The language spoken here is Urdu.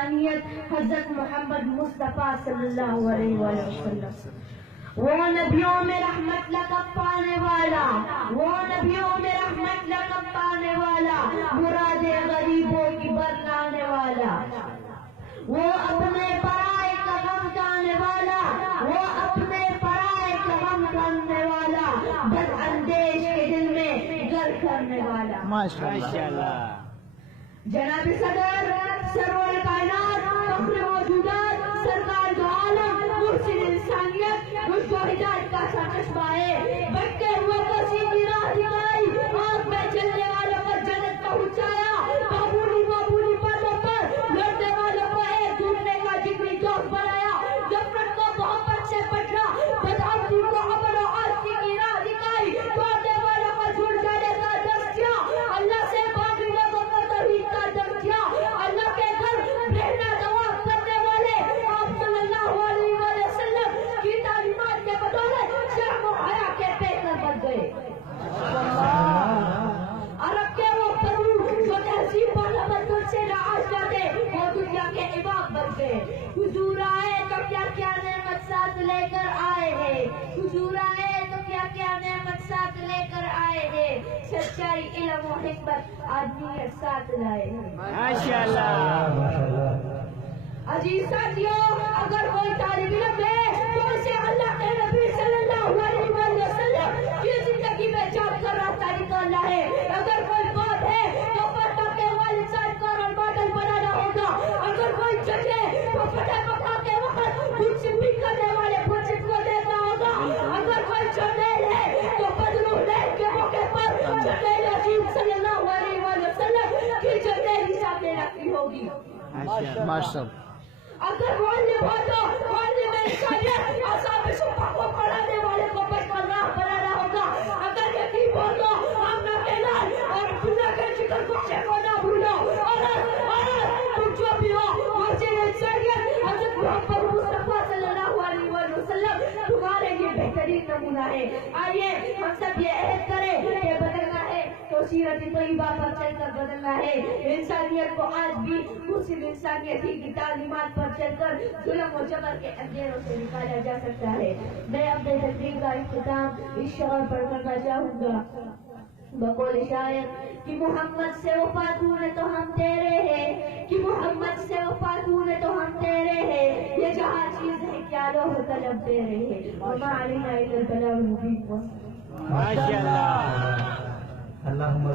انسانیت حضرت محمد مصطفیٰ صلی اللہ علیہ وسلم، وہ نبیوں میں رحمت لقب پانے والا، وہ نبیوں میں رحمت لقب پانے والا، مراد غریبوں کی برتانے والا، وہ اپنے پرائے کا غم جانے والا، وہ اپنے پرائے کا غم کرنے والا، بد اندیش کے دل میں گر کرنے والا۔ ماشاءاللہ۔ جناب صدر سرور کائنات فخر موجودات سرکار دو عالم محسن انسانیت رشد و ہدایت کا سرچشمہ ہے، بھٹکے ہوئے کو سیدھی راہ دکھائی، آنکھ میں چلنے والوں کو جنت پہنچایا، معمولی باتوں پر لڑنے والوں کو ایک دوسرے کا جگری دوست بنایا، نفرت کو محبت سے پٹنا، بدعملی کو امن و آستی کی راہ دکھائی، توڑنے والوں کو جھڑ جانے کا درس دیا، اللہ سے باغی لوگوں کو توحید کا درس دیا، اللہ کے گھر رہنا طواف کرنے والے آپ صلی اللہ علیہ وسلم کی تعلیمات کے بدولت شرم و حیا کے پیکر بن گئے۔ عرب کے وہ پرو جو تہذیب و تمدن سے ناآشنا تھے وہ دنیا کے امام بن گئے۔ حضور آئے تو کیا کیا نعمت ساتھ لے کر آئے ہیں، حضور آئے تو کیا کیا نعمت ساتھ لے کر آئے ہیں، سچائی علم و حکمت آدمیت ساتھ لائے ہیں۔ ماشاءاللہ۔ عزیز ساتھیوں، اگر کوئی طالب علم ہے تو اسے اللہ کے نبی صلی اللہ علیہ وسلم کی زندگی میں جان کر راستہ نکالنا ہے، اگر کوئی باپ ہے تو پردہ کے والد صاحب کا رول ماڈل بنانا ہوگا، اگر کوئی جج ہے تو فتح مکہ کے وقت کچھ بھی کرنے والے پروجیکٹ کو دیکھنا ہوگا، اگر کوئی جرنیل ہے تو بدرو لیل کے موقع پر جرنیل عظیم صلی اللہ علیہ وسلم کی جرنیل حساب میں رکھنی ہوگی۔ ماشاءاللہ۔ اگر معلم ہو تو معلم انسانیت اصحاب صفحہ کو پڑھانے والے کو بچپن راہ بنانا ہوگا، اگر یتیم ہو تو آمنہ کے لال اور دنیا کے جگر بخشے کو نہ بھولو، اور تم جو بھی ہو محسن انسانیت حضرت محمد مصطفیٰ صلی اللہ علیہ وسلم تمہارے لیے بہترین نمونہ ہے۔ آئیے ہم سب یہ عہد کریں کہ بدلنا ہے تو سیرت طیبہ پر چل کر بدلنا ہے، انسانیت کو آج بھی محسن انسانیت ہی کی تعلیمات پر چل کر ظلم و جبر کے اندھیروں سے نکالا جا سکتا ہے۔ میں اپنے تقریر کا اختتام اس شعر پر کرنا چاہوں گا بقول شاعر کہ محمد سے وفاتوں نے تو ہم تیرے ہیں، کہ محمد سے وفاتوں نے تو ہم تیرے ہیں، یہ جہاں چیز ہے کیا لوہ طلب تیرے ہیں، وما علینا الا البلاغ المبین۔ ماشاءاللہ۔